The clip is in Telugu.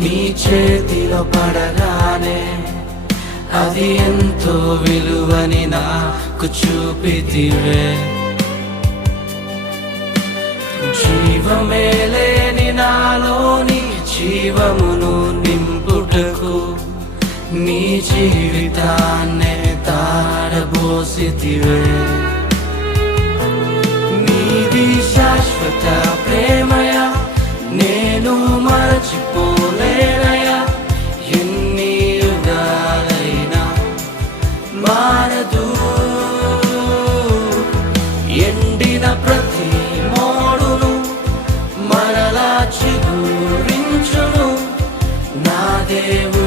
నీ చేతిలో పడగానే అది ఎంతో విలువని నాకు చూపితివే. జీవమే లేని నాలోని జీవమును నింపుటకు నీ జీవితాన్నే తారబోసితివే. నీది శాశ్వత ప్రేమయ నేను మరచిపోలేనయా. ఎన్ని యుగాలైనా మారదు. ఎండిన ప్రతి మోడును మరలా చిగురించును నా దేవుడు.